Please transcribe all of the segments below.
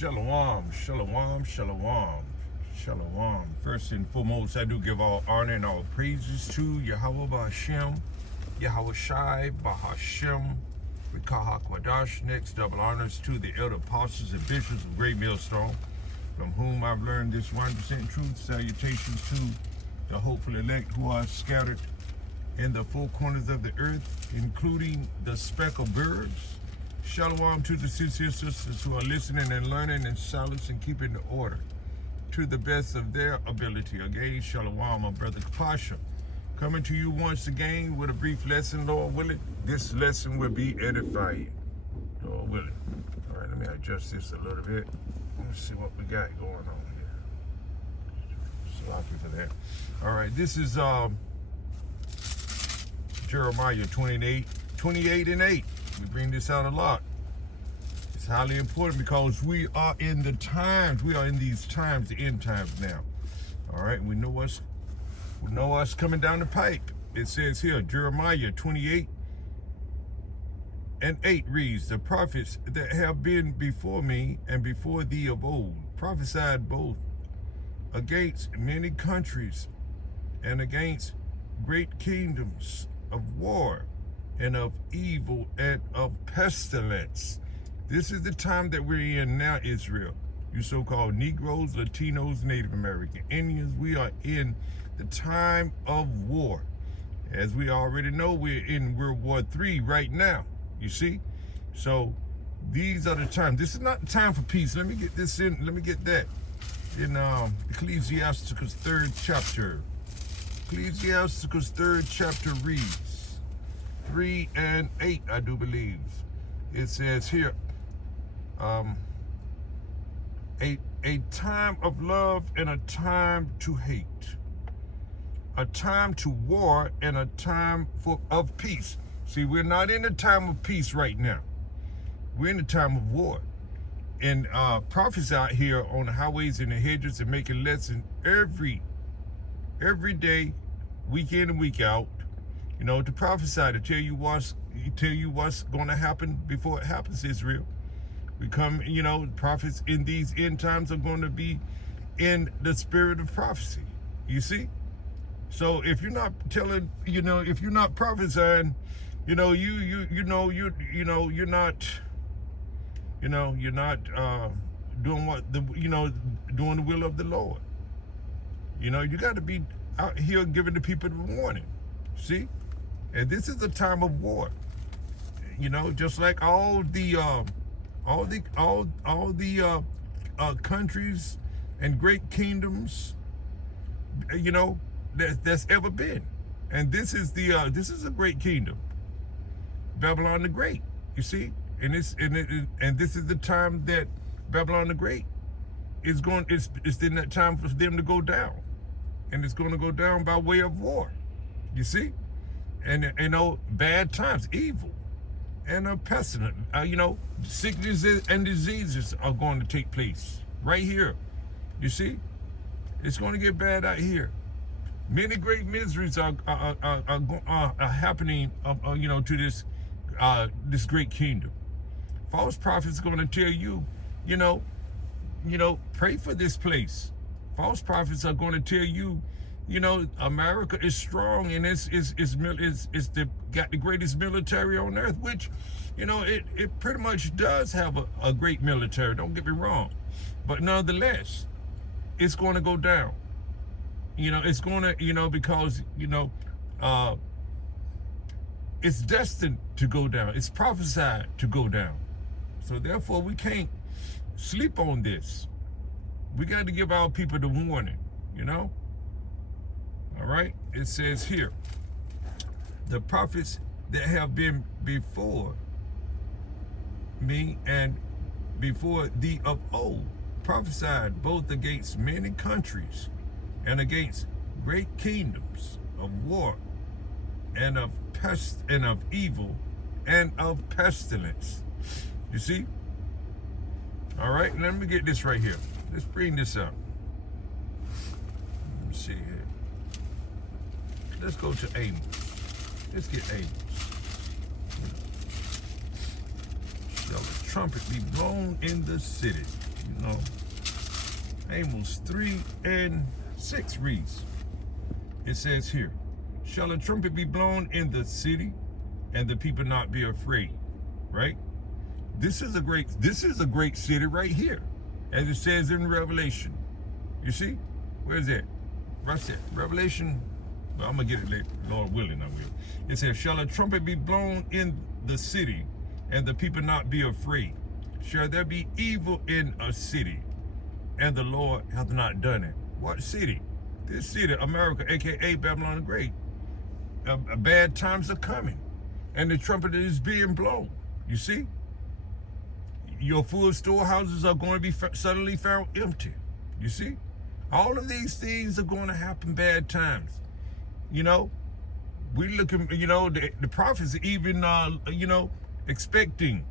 Shalom, shalom, shalom, shalom. First and foremost, I do give all honor and all praises to Yahweh Ba'Hashem, Yahweh Shai Ba'Hashem, Rikah HaKwadash. Next, double honors to the elder apostles and bishops of Great Millstone, from whom I've learned this 100% truth. Salutations to the hopeful elect who are scattered in the four corners of the earth, including the speckled birds. Shalom to the sincere sisters who are listening and learning in silence and keeping the order to the best of their ability. Again, shalom, my brother Kapasha, coming to you once again with a brief lesson, Lord willing. This lesson will be edifying, Lord willing. All right, let me adjust this a little bit. Let's see what we got going on here. Sloppy for that. All right, this is Jeremiah 28 and 8. We bring this out a lot. It's highly important because we are in the times. We are in these times, the end times now. All right, we know what's coming down the pipe. It says here, Jeremiah 28 and 8 reads, the prophets that have been before me and before thee of old prophesied both against many countries and against great kingdoms of war and of evil and of pestilence. This is the time that we're in now, Israel. You so-called Negroes, Latinos, Native American Indians, we are in the time of war. As we already know, we're in World War III right now, you see? So these are the times. This is not the time for peace. Let me get this in, let me get that. In Ecclesiastes 3rd chapter. Ecclesiastes 3rd chapter reads, 3 and 8, I do believe. It says here, a time of love and a time to hate, a time to war and a time of peace. See, we're not in the time of peace right now. We're in the time of war. And prophets out here on the highways and the hedges and making lessons every day, week in and week out, you know, to prophesy, to tell you what's going to happen before it happens, Israel. We come, you know, prophets in these end times are going to be in the spirit of prophecy. You see? So if you're not telling, you know, if you're not prophesying, you know, you're not doing doing the will of the Lord. You know, you got to be out here giving the people the warning. See? And this is a time of war. You know, just like all the countries and great kingdoms, you know, that's ever been. And this is a great kingdom, Babylon the Great. You see, and this is the time that Babylon the Great is going. It's in that time for them to go down, and it's going to go down by way of war. You see. And you know, bad times, evil, and a pestilence. You know, sicknesses and diseases are going to take place right here. You see, it's going to get bad out here. Many great miseries are happening. You know, to this great kingdom. False prophets are going to tell you, you know, pray for this place. False prophets are going to tell you, you know, America is strong and it's got the greatest military on earth, which, you know, it pretty much does have a great military, don't get me wrong. But nonetheless, it's going to go down. You know, it's going to, you know, because, you know, it's destined to go down. It's prophesied to go down. So therefore, we can't sleep on this. We got to give our people the warning, you know? All right, it says here, the prophets that have been before me and before thee of old prophesied both against many countries and against great kingdoms of war and of pest and of evil and of pestilence. You see? All right, let me get this right here. Let's bring this up. Let me see here. Let's go to Amos. Let's get Amos. Shall the trumpet be blown in the city? You know, Amos 3:6 reads, it says here, shall a trumpet be blown in the city, and the people not be afraid? Right? This is a great city right here, as it says in Revelation. You see? Where's that? Right there. Revelation. Well, I'm gonna get it later. Lord willing, I will. It says, shall a trumpet be blown in the city, and the people not be afraid? Shall there be evil in a city, and the Lord hath not done it? What city? This city, America, aka Babylon the Great. Bad times are coming, and the trumpet is being blown. You see? Your full storehouses are going to be suddenly found empty. You see? All of these things are going to happen, bad times. You know, we looking, you know, the prophets are even, you know, expecting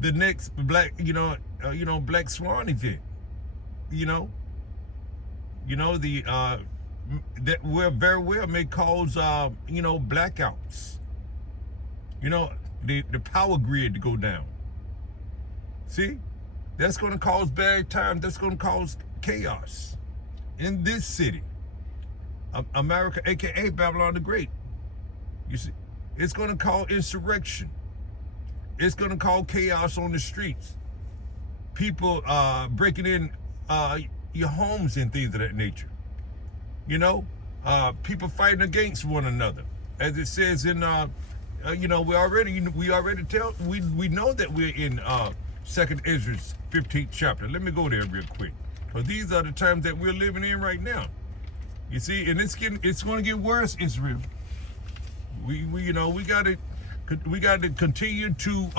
the next Black Swan event. You know, that will very well may cause, you know, blackouts. You know, the power grid to go down. See, that's going to cause bad times. That's going to cause chaos in this city, America, aka Babylon the Great. You see, it's going to cause insurrection. It's going to cause chaos on the streets. People breaking in your homes and things of that nature. You know, people fighting against one another, as it says in, you know, we already know that we're in 2nd Ezra 15th chapter. Let me go there real quick. But these are the times that we're living in right now. You see, and it's going to get worse, Israel. We got to continue to,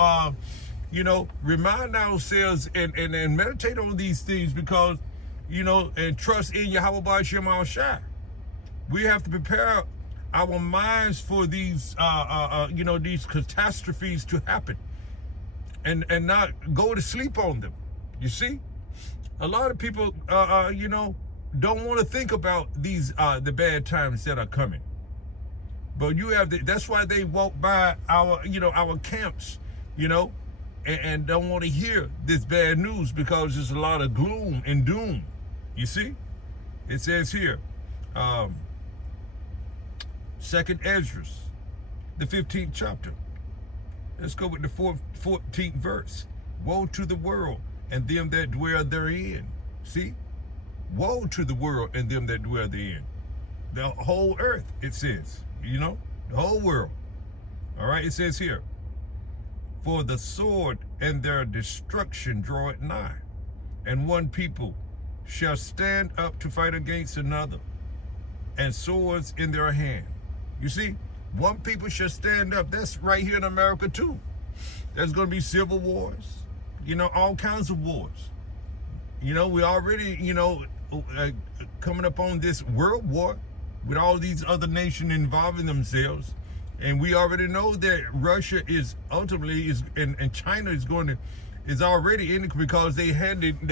you know, remind ourselves and meditate on these things, because, you know, and trust in Yahweh B'Shem Al Shai. We have to prepare our minds for these, you know, these catastrophes to happen, and not go to sleep on them. You see? A lot of people, you know, don't want to think about these, the bad times that are coming. But you have that's why they walk by our, you know, our camps, you know, and don't want to hear this bad news, because there's a lot of gloom and doom. You see? It says here, 2nd Ezra, the 15th chapter. Let's go with the 14th verse. Woe to the world and them that dwell therein. See? Woe to the world and them that dwell therein. The whole earth, it says. You know? The whole world. All right? It says here, for the sword and their destruction draw it nigh, and one people shall stand up to fight against another, and swords in their hand. You see? One people shall stand up. That's right here in America too. There's going to be civil wars. You know, all kinds of wars. You know, we already, you know, coming up on this world war with all these other nations involving themselves. And we already know that Russia is ultimately and China is already in it, because they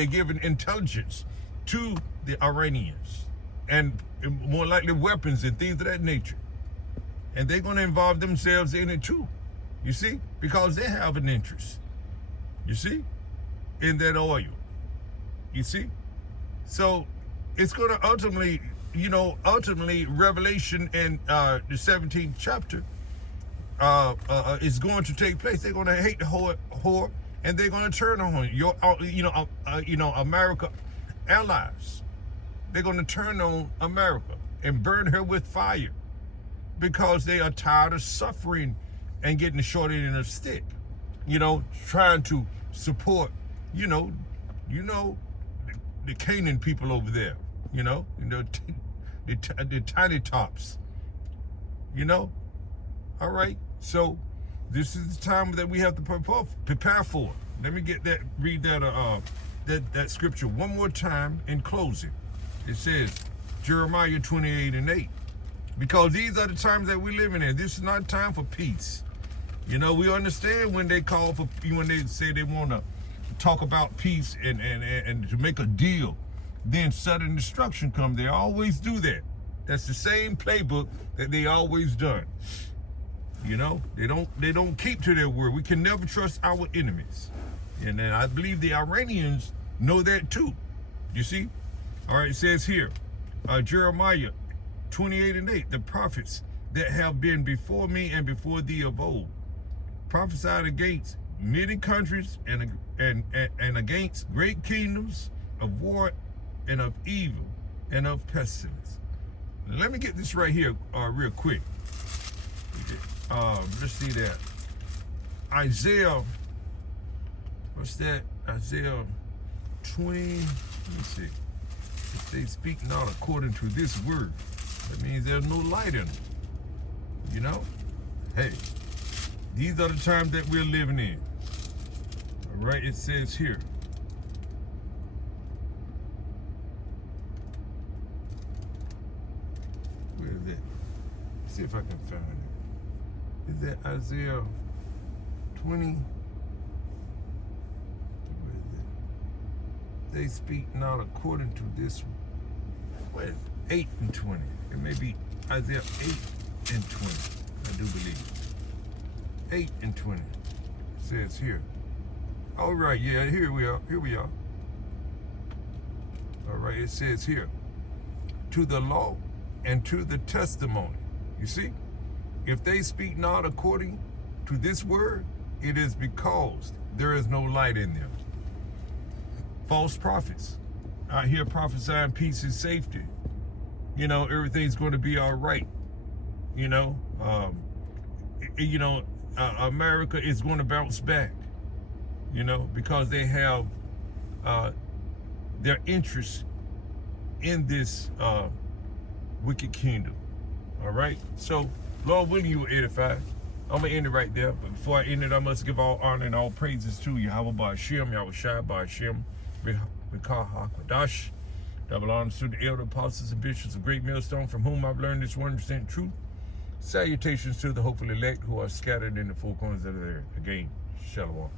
given intelligence to the Iranians, and more likely weapons and things of that nature. And they're going to involve themselves in it too. You see? Because they have an interest. You see? In that oil. You see? So it's going to ultimately, you know, Revelation in the 17th chapter is going to take place. They're going to hate the whore, and they're going to turn on your, you know, America allies. They're going to turn on America and burn her with fire, because they are tired of suffering and getting the short end of the stick. You know, trying to support, you know, the Canaan people over there. You know, the tiny tops. You know, all right. So this is the time that we have to prepare for. Let me read that scripture one more time in closing. It says Jeremiah 28:8. Because these are the times that we're living in. This is not time for peace. You know, we understand when they say they want to talk about peace and to make a deal, then sudden destruction comes. They always do that. That's the same playbook that they always done. You know, they don't keep to their word. We can never trust our enemies. And then I believe the Iranians know that too. You see? All right, it says here, Jeremiah 28:8, the prophets that have been before me and before thee of old prophesied against many countries and against great kingdoms of war and of evil and of pestilence. Let me get this right here real quick. Let's see that. Isaiah, what's that? Isaiah 20, let me see. If they speak not according to this word, that means there's no light in them. You know? Hey, these are the times that we're living in. All right, it says here. Where is it? Let's see if I can find it. Is that Isaiah 20? Where is it? They speak not according to this. What is it? 8 and 20. It may be Isaiah 8 and 20. I do believe. 8 and 20. It says here. All right, yeah, here we are. Here we are. All right, it says here. To the law and to the testimony. You see? If they speak not according to this word, it is because there is no light in them. False prophets out here prophesying peace and safety. You know, everything's going to be all right. You know, America is going to bounce back. You know, because they have their interest in this wicked kingdom. All right. So, Lord willing, you will edify. I'm going to end it right there. But before I end it, I must give all honor and all praises to Yahweh Ba'ashem, Yahweh Shai Ba'ashem, Mikah HaKadash. Double honors to the elder apostles and bishops of Great Millstone, from whom I've learned this 100% truth. Salutations to the hopeful elect who are scattered in the four corners of the earth. Again, Shalom.